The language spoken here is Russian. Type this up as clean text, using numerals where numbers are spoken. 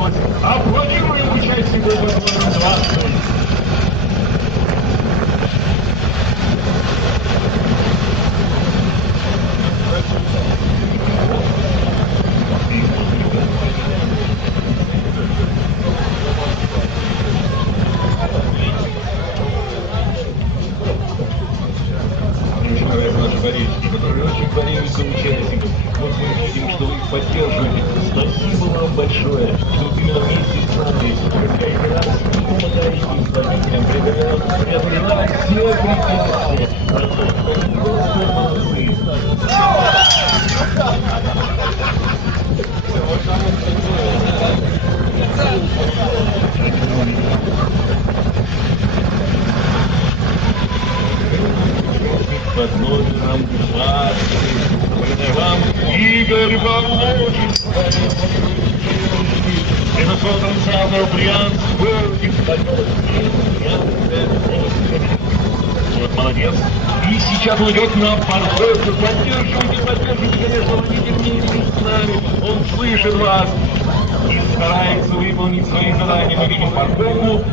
область. Аплодируем участнику в номер 20. Которые очень болеют за участников. Вот мы видим, что вы их поддерживаете. Спасибо вам большое, что именно вместе с нами каждый раз помогаете исполнителям преодолевать все препятствия. Просто молодцы. Под номером 20. Вам Игорь Володин. Минусот ансамбль Брянск. Вот молодец. И сейчас он идет на парковку. Поддерживайте, конечно, водитель вместе с нами. Он слышит вас и старается выполнить свои задания. Мы видим парковку.